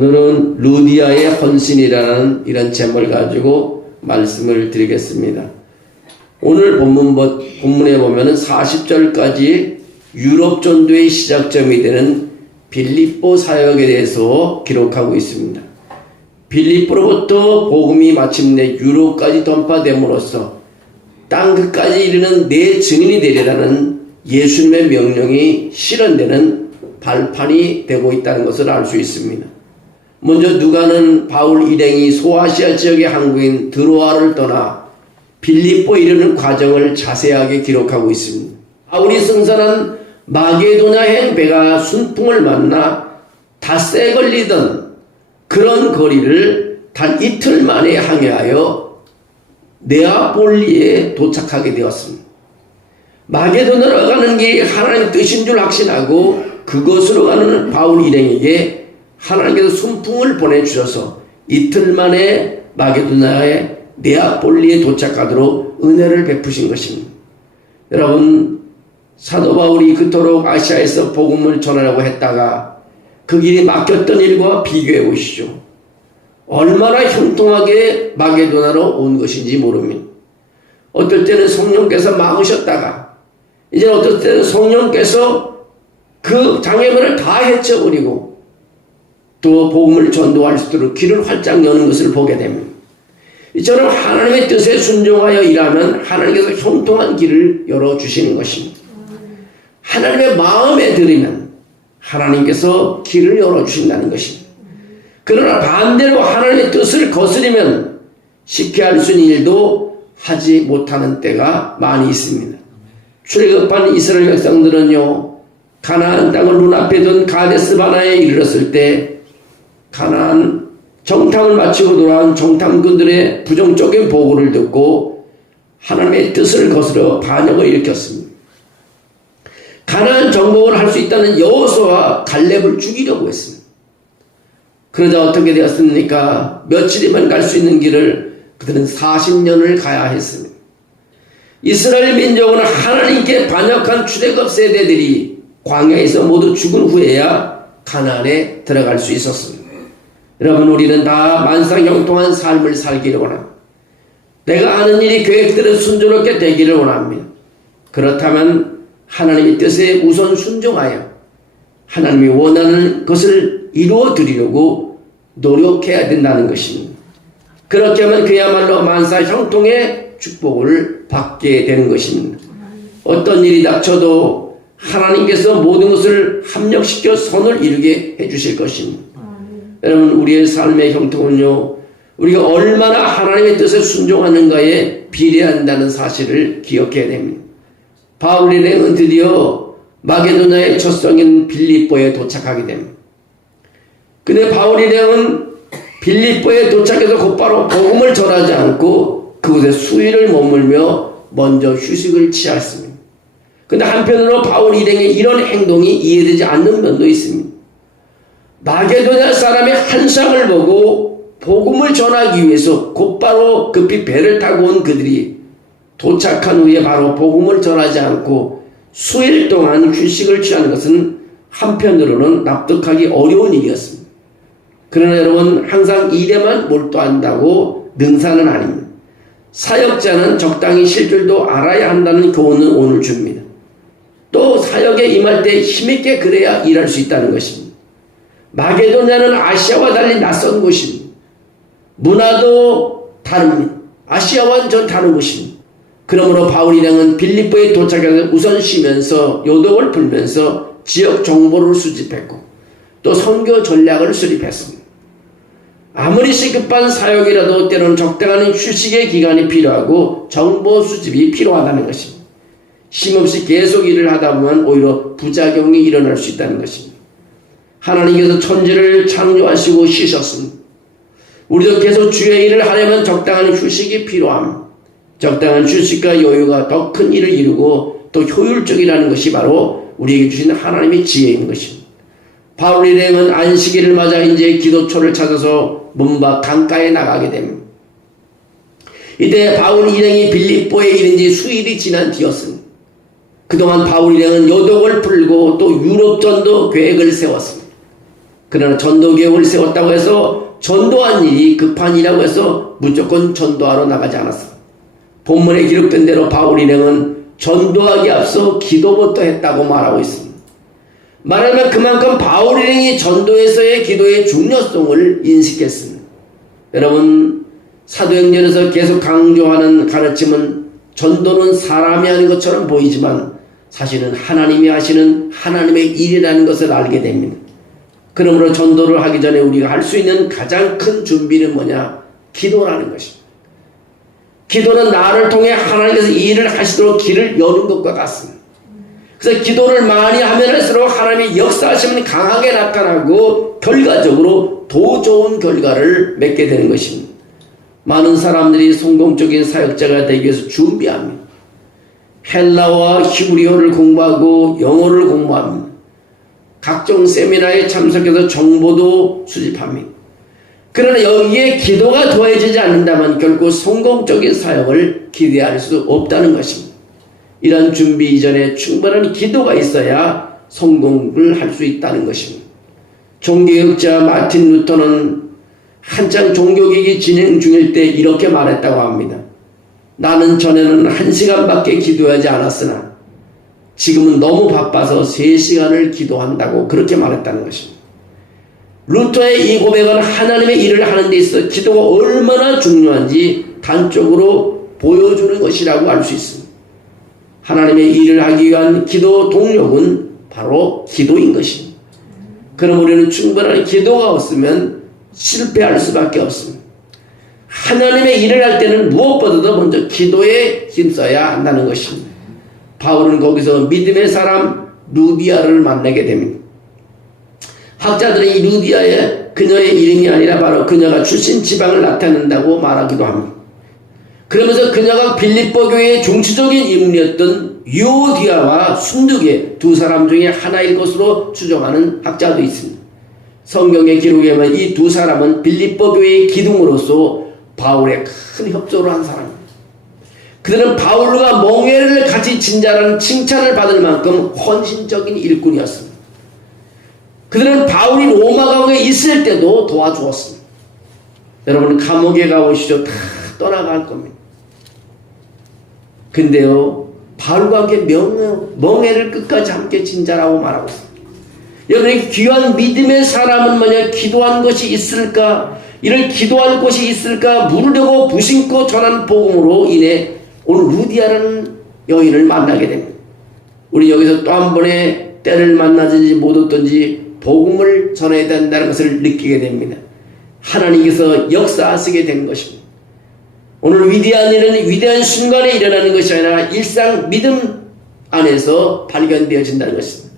오늘은 루디아의 헌신이라는 이런 제목을 가지고 말씀을 드리겠습니다. 오늘 본문에 보면은 40절까지 유럽 전도의 시작점이 되는 빌립보 사역에 대해서 기록하고 있습니다. 빌립보로부터 복음이 마침내 유럽까지 전파됨으로써 땅 끝까지 이르는 내 증인이 되리라는 예수님의 명령이 실현되는 발판이 되고 있다는 것을 알 수 있습니다. 먼저 누가는 바울 일행이 소아시아 지역의 항구인 드로아를 떠나 빌립보에 이르는 과정을 자세하게 기록하고 있습니다. 바울이 승선한 마게도냐행 배가 순풍을 만나 닷새에 걸리던 그런 거리를 단 이틀 만에 항해하여 네아폴리에 도착하게 되었습니다. 마게도냐로 가는 길이 하나님의 뜻인 줄 확신하고 그곳으로 가는 바울 일행에게 하나님께서 순풍을 보내주셔서 이틀 만에 마게도냐의 네아폴리에 도착하도록 은혜를 베푸신 것입니다. 여러분, 사도 바울이 그토록 아시아에서 복음을 전하려고 했다가 그 길이 막혔던 일과 비교해 보시죠. 얼마나 형통하게 마게도냐로 온 것인지 모릅니다. 어떨 때는 성령께서 막으셨다가 이제 어떨 때는 성령께서 그 장애물을 다 헤쳐버리고 또 복음을 전도할 수 있도록 길을 활짝 여는 것을 보게 됩니다. 이처럼 하나님의 뜻에 순종하여 일하면 하나님께서 형통한 길을 열어주시는 것입니다. 하나님의 마음에 들으면 하나님께서 길을 열어주신다는 것입니다. 그러나 반대로 하나님의 뜻을 거스르면 쉽게 할 수 있는 일도 하지 못하는 때가 많이 있습니다. 출애굽한 이스라엘 백성들은요, 가나안 땅을 눈앞에 둔 가데스 바나에 이르렀을 때 가나안 정탐을 마치고 돌아온 정탐꾼들의 부정적인 보고를 듣고 하나님의 뜻을 거스려 반역을 일으켰습니다. 가나안 정복을 할 수 있다는 여호수아와 갈렙을 죽이려고 했습니다. 그러자 어떻게 되었습니까? 며칠이면 갈 수 있는 길을 그들은 40년을 가야 했습니다. 이스라엘 민족은 하나님께 반역한 출애굽 세대들이 광야에서 모두 죽은 후에야 가나안에 들어갈 수 있었습니다. 여러분, 우리는 다 만사형통한 삶을 살기를 원합니다. 내가 하는 일이 계획대로 순조롭게 되기를 원합니다. 그렇다면 하나님의 뜻에 우선 순종하여 하나님이 원하는 것을 이루어 드리려고 노력해야 된다는 것입니다. 그렇게 하면 그야말로 만사형통의 축복을 받게 되는 것입니다. 어떤 일이 닥쳐도 하나님께서 모든 것을 합력시켜 선을 이루게 해주실 것입니다. 여러분, 우리의 삶의 형통은요, 우리가 얼마나 하나님의 뜻에 순종하는가에 비례한다는 사실을 기억해야 됩니다. 바울 일행은 드디어 마게도냐의 첫 성인 빌립보에 도착하게 됩니다. 근데 바울 일행은 빌립보에 도착해서 곧바로 복음을 전하지 않고 그곳에 수일을 머물며 먼저 휴식을 취했습니다. 근데 한편으로 바울 일행의 이런 행동이 이해되지 않는 면도 있습니다. 마게도냐 사람의 환상을 보고 복음을 전하기 위해서 곧바로 급히 배를 타고 온 그들이 도착한 후에 바로 복음을 전하지 않고 수일 동안 휴식을 취하는 것은 한편으로는 납득하기 어려운 일이었습니다. 그러나 여러분, 항상 일에만 몰두한다고 능사는 아닙니다. 사역자는 적당히 쉴 줄도 알아야 한다는 교훈을 오늘 줍니다. 또 사역에 임할 때 힘있게 그래야 일할 수 있다는 것입니다. 마게도냐는 아시아와 달리 낯선 곳입니다. 문화도 다릅니다. 아시아와는 전 다른 곳입니다. 그러므로 바울 일행은 빌립보에 도착해서 우선 쉬면서 요동을 풀면서 지역 정보를 수집했고 또 선교 전략을 수립했습니다. 아무리 시급한 사역이라도 때로는 적당한 휴식의 기간이 필요하고 정보 수집이 필요하다는 것입니다. 쉼없이 계속 일을 하다 보면 오히려 부작용이 일어날 수 있다는 것입니다. 하나님께서 천지를 창조하시고 쉬셨습니다. 우리도 계속 주의 일을 하려면 적당한 휴식이 필요합니다. 적당한 휴식과 여유가 더 큰 일을 이루고 또 효율적이라는 것이 바로 우리에게 주신 하나님의 지혜인 것입니다. 바울 일행은 안식일을 맞아 이제 기도처를 찾아서 문밖 강가에 나가게 됩니다. 이때 바울 일행이 빌립보에 이른 지 수일이 지난 뒤였습니다. 그동안 바울 일행은 요동을 풀고 또 유럽 전도 계획을 세웠습니다. 그러나 전도계획을 세웠다고 해서 전도한 일이 급한 일이라고 해서 무조건 전도하러 나가지 않았어. 본문에 기록된 대로 바울 일행은 전도하기 앞서 기도부터 했다고 말하고 있습니다. 말하면 그만큼 바울 일행이 전도에서의 기도의 중요성을 인식했습니다. 여러분, 사도행전에서 계속 강조하는 가르침은 전도는 사람이 하는 것처럼 보이지만 사실은 하나님이 하시는 하나님의 일이라는 것을 알게 됩니다. 그러므로 전도를 하기 전에 우리가 할 수 있는 가장 큰 준비는 뭐냐? 기도라는 것입니다. 기도는 나를 통해 하나님께서 이 일을 하시도록 길을 여는 것과 같습니다. 그래서 기도를 많이 하면 할수록 하나님의 역사하심은 강하게 나타나고 결과적으로 더 좋은 결과를 맺게 되는 것입니다. 많은 사람들이 성공적인 사역자가 되기 위해서 준비합니다. 헬라어와 히브리어를 공부하고 영어를 공부합니다. 각종 세미나에 참석해서 정보도 수집합니다. 그러나 여기에 기도가 더해지지 않는다면 결코 성공적인 사역을 기대할 수 없다는 것입니다. 이런 준비 이전에 충분한 기도가 있어야 성공을 할 수 있다는 것입니다. 종교개혁자 마틴 루터는 한창 종교개혁이 진행 중일 때 이렇게 말했다고 합니다. 나는 전에는 1시간밖에 기도하지 않았으나 지금은 너무 바빠서 3시간을 기도한다고 그렇게 말했다는 것입니다. 루터의 이 고백은 하나님의 일을 하는 데 있어 기도가 얼마나 중요한지 단적으로 보여주는 것이라고 알 수 있습니다. 하나님의 일을 하기 위한 기도 동력은 바로 기도인 것입니다. 그럼 우리는 충분한 기도가 없으면 실패할 수밖에 없습니다. 하나님의 일을 할 때는 무엇보다도 먼저 기도에 힘써야 한다는 것입니다. 바울은 거기서 믿음의 사람 루디아를 만나게 됩니다. 학자들은 이 루디아의 그녀의 이름이 아니라 바로 그녀가 출신 지방을 나타낸다고 말하기도 합니다. 그러면서 그녀가 빌립보 교회의 중추적인 인물이었던 유오디아와 순두계 두 사람 중에 하나일 것으로 추정하는 학자도 있습니다. 성경의 기록에 보면 이 두 사람은 빌립보 교회의 기둥으로서 바울의 큰 협조를 한 사람입니다. 그들은 바울과 멍에를 같이 진자라는 칭찬을 받을 만큼 헌신적인 일꾼이었습니다. 그들은 바울이 로마 감옥에 있을 때도 도와주었습니다. 여러분, 감옥에 가보시죠. 다 떠나갈 겁니다. 근데요, 바울과 함께 멍에를 끝까지 함께 진자라고 말하고 있습니다. 여러분, 귀한 믿음의 사람은 뭐냐? 기도한 것이 있을까? 이를 기도할 곳이 있을까? 물으려고 부심고 전한 복음으로 인해 오늘 루디아라는 여인을 만나게 됩니다. 우리 여기서 또 한 번의 때를 만나든지 못 얻든지 복음을 전해야 된다는 것을 느끼게 됩니다. 하나님께서 역사하시게 된 것입니다. 오늘 위대한 일은 위대한 순간에 일어나는 것이 아니라 일상 믿음 안에서 발견되어진다는 것입니다.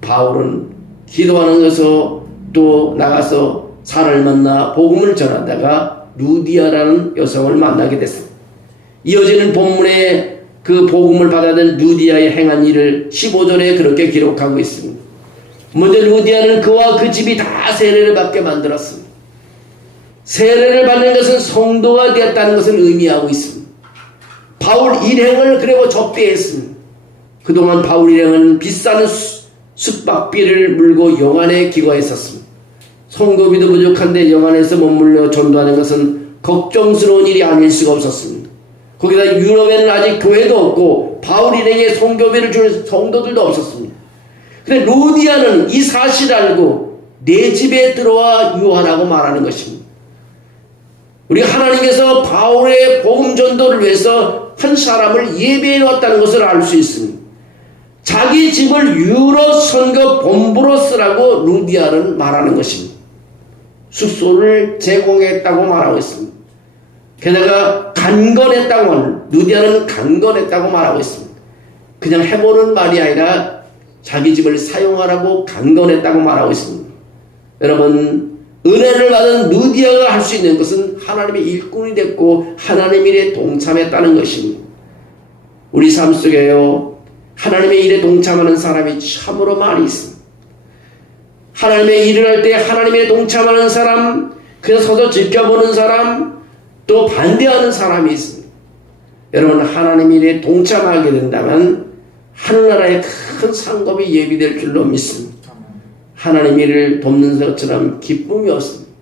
바울은 기도하는 것에서 또 나가서 사람을 만나 복음을 전하다가 루디아라는 여성을 만나게 됐습니다. 이어지는 본문에 그 복음을 받아든 루디아의 행한 일을 15절에 그렇게 기록하고 있습니다. 먼저 루디아는 그와 그 집이 다 세례를 받게 만들었습니다. 세례를 받는 것은 성도가 되었다는 것을 의미하고 있습니다. 바울 일행을 그리고 접대했습니다. 그동안 바울 일행은 비싼 숙박비를 물고 영안에 기거했었습니다. 성도비도 부족한데 영안에서 머물러 전도하는 것은 걱정스러운 일이 아닐 수가 없었습니다. 거기다 유럽에는 아직 교회도 없고 바울 일행의 선교비를 줄 성도들도 없었습니다. 근데 루디아는 이 사실을 알고 내 집에 들어와 유하라고 말하는 것입니다. 우리 하나님께서 바울의 복음 전도를 위해서 한 사람을 예배해 놓았다는 것을 알 수 있습니다. 자기 집을 유럽 선교 본부로 쓰라고 루디아는 말하는 것입니다. 숙소를 제공했다고 말하고 있습니다. 게다가 강건했다고 하는, 루디아는 강건했다고 말하고 있습니다. 그냥 해보는 말이 아니라 자기 집을 사용하라고 강건했다고 말하고 있습니다. 여러분, 은혜를 받은 루디아가 할 수 있는 것은 하나님의 일꾼이 됐고 하나님 일에 동참했다는 것입니다. 우리 삶 속에요, 하나님의 일에 동참하는 사람이 참으로 많이 있습니다. 하나님의 일을 할 때 하나님의 동참하는 사람, 그냥 서서 지켜보는 사람, 또 반대하는 사람이 있습니다. 여러분, 하나님 일에 동참하게 된다면 하늘나라의 큰 상급이 예비될 줄로 믿습니다. 하나님의 일을 돕는 것처럼 기쁨이 없습니다.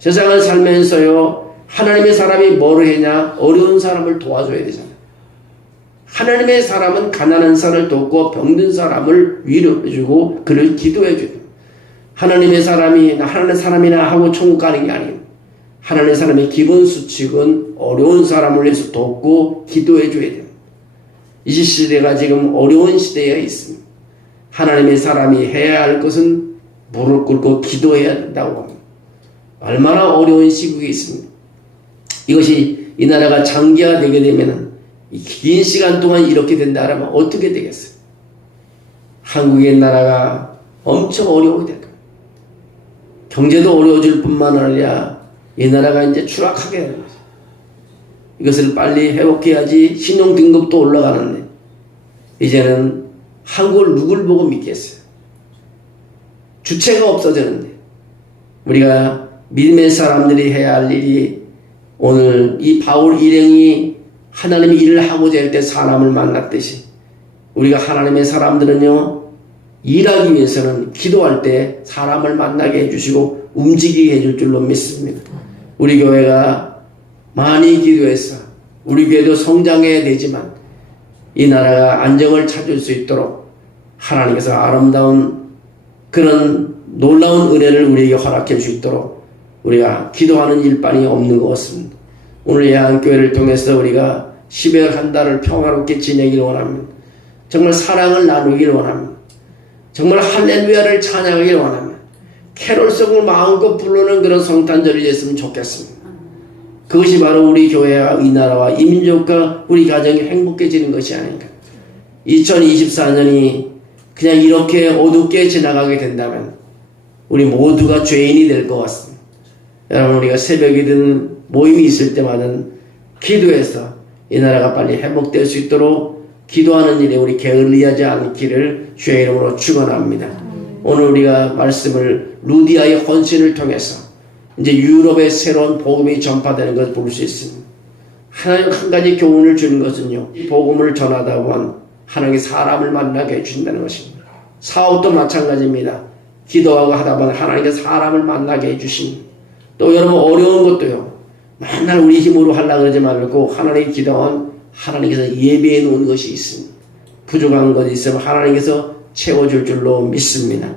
세상을 살면서요, 하나님의 사람이 뭐를 했냐? 어려운 사람을 도와줘야 되잖아요. 하나님의 사람은 가난한 사람을 돕고 병든 사람을 위로해주고 그를 기도해줘요. 하나님의 사람이 하나님의 사람이나 하고 천국 가는 게 아니에요. 하나님의 사람의 기본 수칙은 어려운 사람을 위해서 돕고 기도해줘야 돼요. 이 시대가 지금 어려운 시대에 있습니다. 하나님의 사람이 해야 할 것은 무릎 꿇고 기도해야 된다고 합니다. 얼마나 어려운 시국이 있습니다. 이것이 이 나라가 장기화되게 되면 긴 시간 동안 이렇게 된다면 어떻게 되겠어요? 한국의 나라가 엄청 어려워야 될 거예요. 경제도 어려워질 뿐만 아니라 이 나라가 이제 추락하게 되는 거죠. 이것을 빨리 회복해야지 신용 등급도 올라가는데 이제는 한국을 누굴 보고 믿겠어요? 주체가 없어졌는데 우리가 믿음의 사람들이 해야 할 일이 오늘 이 바울 일행이 하나님의 일을 하고자 할 때 사람을 만났듯이 우리가 하나님의 사람들은요 일하기 위해서는 기도할 때 사람을 만나게 해주시고 움직이게 해줄 줄로 믿습니다. 우리 교회가 많이 기도해서 우리 교회도 성장해야 되지만 이 나라가 안정을 찾을 수 있도록 하나님께서 아름다운 그런 놀라운 은혜를 우리에게 허락해 주 있도록 우리가 기도하는 일반이 없는 것 같습니다. 오늘 예한교회를 통해서 우리가 12월 한 달을 평화롭게 지내기를 원합니다. 정말 사랑을 나누기를 원합니다. 정말 할렐루야를 찬양하기를 원합니다. 캐롤송을 마음껏 부르는 그런 성탄절이 됐으면 좋겠습니다. 그것이 바로 우리 교회와 이 나라와 이 민족과 우리 가정이 행복해지는 것이 아닌가. 2024년이 그냥 이렇게 어둡게 지나가게 된다면 우리 모두가 죄인이 될 것 같습니다. 여러분 우리가 새벽이든 모임이 있을 때마다 기도해서 이 나라가 빨리 회복될 수 있도록 기도하는 일에 우리 게을리하지 않기를 주의 이름으로 축원합니다. 오늘 우리가 말씀을 루디아의 헌신을 통해서 이제 유럽의 새로운 복음이 전파되는 것을 볼 수 있습니다. 하나님 한 가지 교훈을 주는 것은요, 이 복음을 전하다 보면 하나님이 사람을 만나게 해주신다는 것입니다. 사업도 마찬가지입니다. 기도하고 하다 보면 하나님께서 사람을 만나게 해주십니다. 또 여러분 어려운 것도요, 맨날 우리 힘으로 하려고 그러지 말고 하나님의 기도하면 하나님께서 예비해 놓은 것이 있습니다. 부족한 것이 있으면 하나님께서 채워줄 줄로 믿습니다.